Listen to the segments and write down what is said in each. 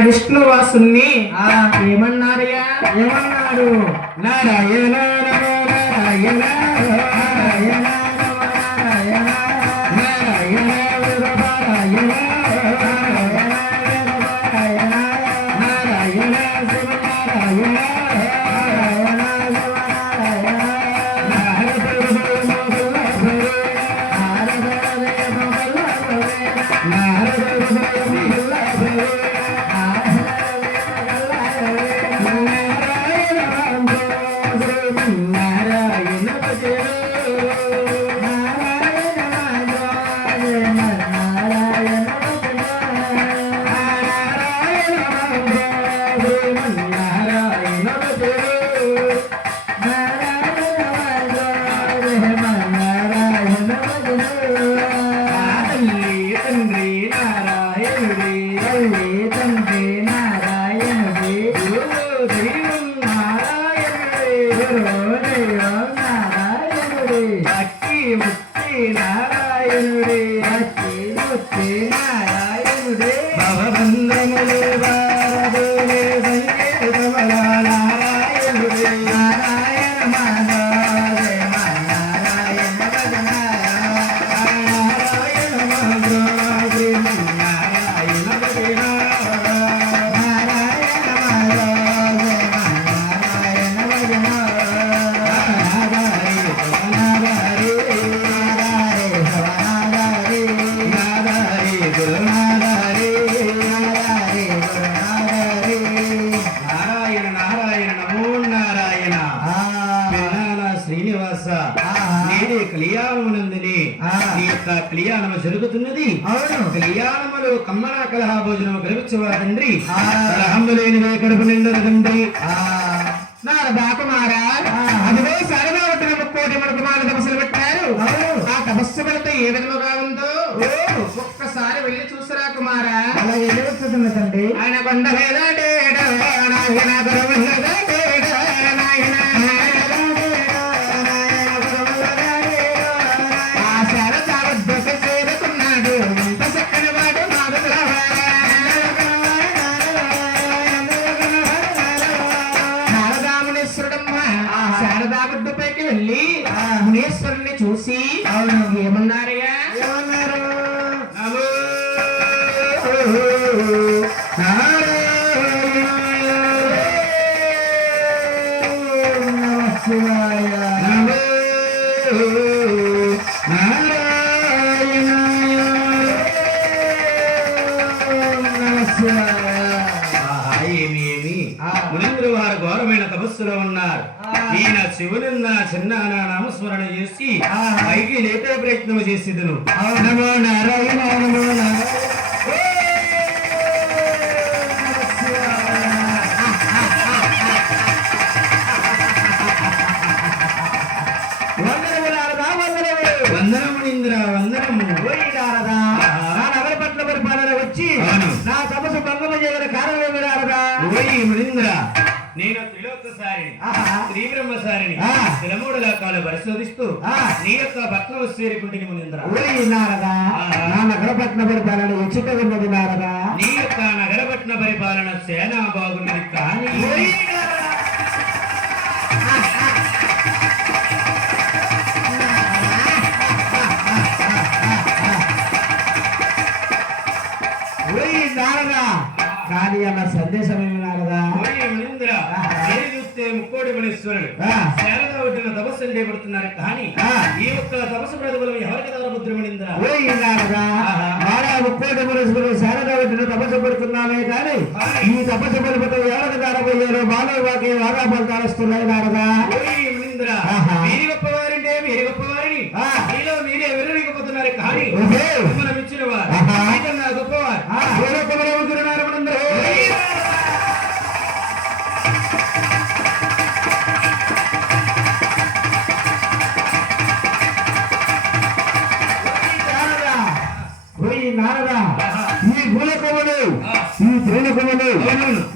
విష్ణువాసుని ఆ ఏమన్నారయ్యా? ఏమన్నాడు? నారాయణ నారాయణ నారాయణ. శ్రీనివాస నేనే కళ్యాణమునందుని నీ యొక్క కళ్యాణము జరుగుతున్నది. అవును. కళ్యాణములు కమ్మన కలహ భోజనము కలిపించవా తండ్రి. కలహము కడుపు నిండరు తండ్రి. ఆ. నారదా కుమారా ఆ. అదిగో సరదా ముక్కోటి మనకు మాల తపస్సులు పెట్టారు. ఆ తపస్సు ఏ విధముగా ఉందో ఒక్కసారి వెళ్ళి చూసిరా కుమారా? అలాగే వస్తుంది తండ్రి? ఆయన కొండ మీద మునీంద్రులు వారు ఘోరమైన తపస్సులో ఉన్నారు. ఈయన శివునిన్న చిన్న నామస్మరణ చేసి ఆ. పైకి లేపే ప్రయత్నం చేసేదను అవును. నమో నారాయణ నమో నారాయణ ఓయ్ మునీంద్ర నేను త్రిలోకసారిని. శ్రీ బ్రహ్మసారిని. తిలమూడు లోకాలు పరిశోధిస్తూ. నీ యొక్క పట్నం చేరుకుంటుని మునీంద్ర ఓయ్ నారదా ఆహా. నా నగర పట్ల పరిపాలన ఉచిత ఉన్నది నారదా నీ యొక్క నగరపట్న పరిపాలన సేన బాగున్నది కానీ కానీ అన్న ఆ. శారద ఒడ్డున తపస్సు చేయబడుతున్నారు. కానీ. ఈ యొక్క తపస్సు ప్రతిఫలం ఎవరికి. మారా ముక్కోటి మునుసుకుని శారద పెట్టిన తపస్సు పెడుతున్నామే కానీ ఈ తపస్సు పడిపోతే ఎవరికి దారపోయారో బాలవ వాకి వాగా పలకాలుస్తున్నాయి నారదా.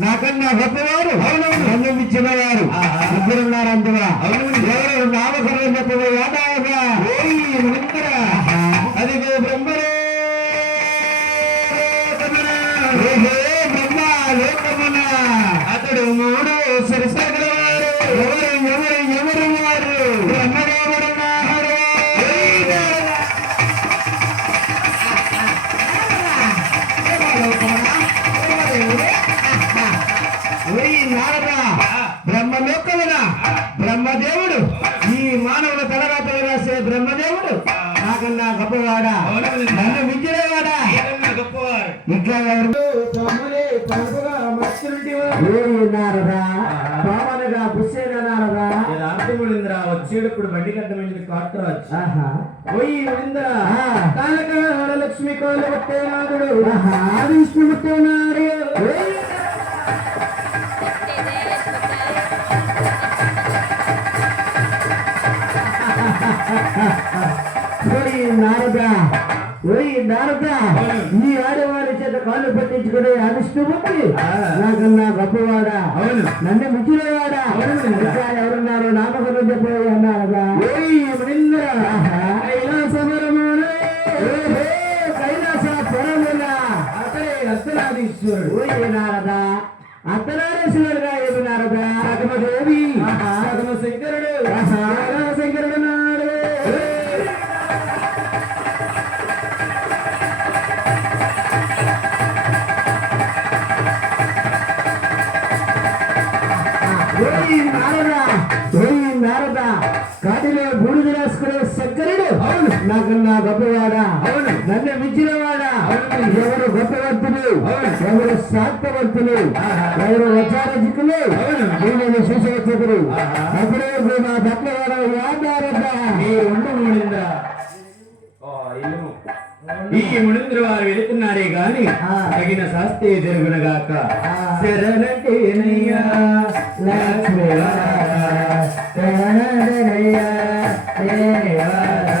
నాకన్నా గొప్పవారు. ఇచ్చిన వారు ఇట్లా ఏమిన్నారదా పావనగా బుస్సేనారదా అర్థముడిందిరా వచ్చేటప్పుడు బండి కట్టమైంది కాటర్ పోయి ఉందిరా లక్ష్మి కోలు పట్టేనాథుడు విష్ణు ముట్టేనారు ఓయ్ నారదా. ఓయ్ నారదా. కాళ్ళు పట్టించుకునే అనిష్టమూర్తి ఆ. నాకన్నా గొప్పవాడా అవును నన్ను మించినవాడా అవును. ఇంకా ఎవరున్నారు నామకరం చెప్పే నారదా ఓయ్ ముడింద్ర ఆహా. కైలాసవరమునే ఓహో, కైలాస పరముల అతడే రత్నాధీశ్వరుడు ఓయ్ నారదా అత్తనారేశ్వరుడుగా ఎవరు శాంతవర్తులు ఆహా. ఎవరు వచారజికులు అవును. నేను శిశువత్తులు ఆహా. అప్పుడే నా పట్ల నారదా ఈ ఉండు ముడింద్ర ఓ, ఇల్లు. ఈ ముడింద్ర వారు వెళుతున్నారే గాని ఆ. తగిన శాస్త్రి జరుగునగాక ఆ. శరణంటేనయ్యా లక్ష్మీవారా, శరణంటేనయ్యా దేవారా,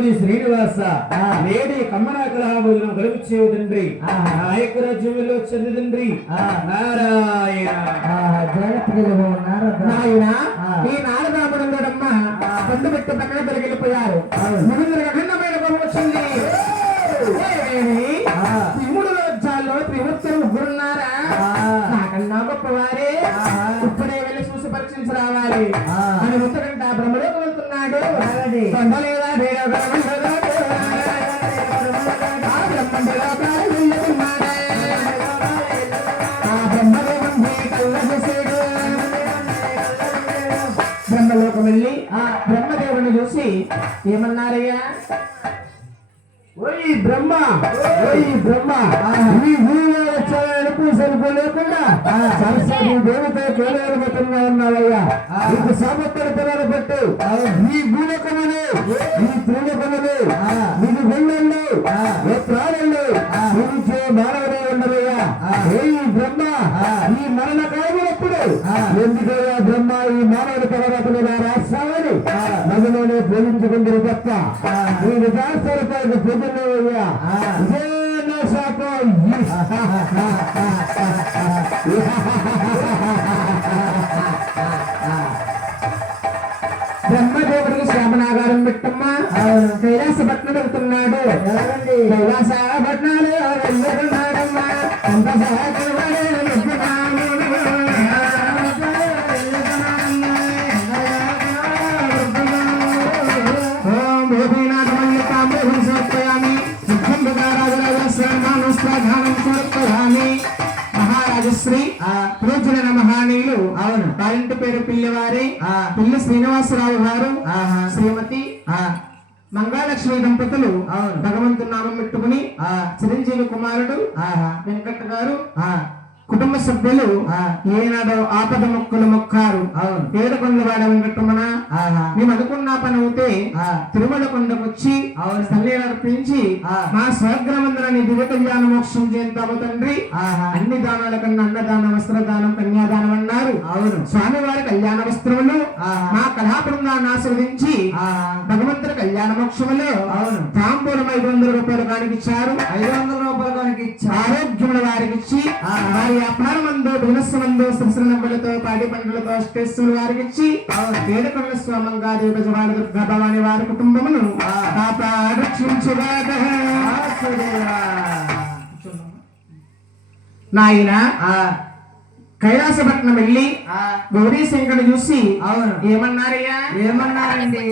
పినతండ్రి శ్రీనివాస ఆ. నేడి కమ్మనాకల భోజనం తండ్రి ఆహా. నాయక రాజ్యంలో చెంది తండ్రి. నారాయణ ఆ. ఈ నారదాపురందరమ్మ పండు పెట్టి పక్కన పెరిగిపోయారు. ముగిందరు అఖండమైన బరువు వచ్చింది. త్రిమూడు రాజ్యాల్లో త్రిమూర్తులు ముగ్గురున్నారా. నాకన్నా గొప్పవారే. ఇప్పుడే వెళ్ళి చూసి పరీక్షించి రావాలి. అని ముత్తకంట బ్రహ్మలోకి వెళ్తున్నాడు వెళ్ళి ఆ బ్రహ్మదేవుని చూసి ఏమన్నారయ్యా? ఓయ్ బ్రహ్మ ఓయ్ బ్రహ్మ ఈ భూమిలో వచ్చాయనుకు సరుకు లేకుండా సరస్వతి దేవత కేవలమతంగా ఉన్నావయ్యా. నీకు సామర్థ్యం పెట్టు ఈ భూలోకములు ఈ త్రిలోకములు నీకు గుండెళ్ళు ఏ ప్రాణులు నీకు మానవుడే ఉండవయ్యా ఓయ్ బ్రహ్మ ఈ మరణ ఎందుకయ్యా బ్రహ్మ? ఈ మానవుడి పర్వతములు రాష్ట్రాలను నదులోనే పూజించుకుందరు తప్ప ఈ నిజాస్వరూపానికి పొందినవయ్యా ఇదే నా శాపం. శ్రీనివాసరావు గారు శ్రీమతి మంగాలక్ష్మి దంపతులు భగవంతు నామం పెట్టుకుని చిరంజీవి కుమారుడు వెంకట గారు కుటుంబ సభ్యులు ఏనాడో ఆపద మొక్కులు మొక్కారు. ఏడుకొండవాడ వెంకటరమణ మేము అనుకున్న పని అవుతే తిరుమల కొండకు వచ్చి తల్లి అర్పించి మా స్వగ్రమందరాన్ని దివ్య కళ్యాణ మోక్షం చేద్దాము తండ్రి. అన్ని దానాల కన్నా అన్నదానం వస్త్రదానం కన్యాదానం అన్నారు. అవును. స్వామివారి కళ్యాణ వస్త్రములు మా కళాబృందాన్ని ఆస్వాదించి భగవంతుడి కళ్యాణ మోక్షములో అవును. తాంబూలం ఐదు వందల రూపాయలు కానికి ఇచ్చారు ఐదు వందల రూపాయలు కానికి ఇచ్చారు ఆరోగ్యముల వారికి ఇచ్చి వారి వ్యాపారం మందు బిజినెస్ మందు శ్రమ నవ్వులతో పాడి పంటలతో స్టేషన్ వారికి ఇచ్చి ఏడుకొండ స్వామంగా దేవజవాడ దుర్గా భవాని వారి కుటుంబమును నాయన కైలాసపట్నం వెళ్ళి గౌరీ శంకర్ చూసి అవును. ఏమన్నారయ్యా? ఏమన్నారండి?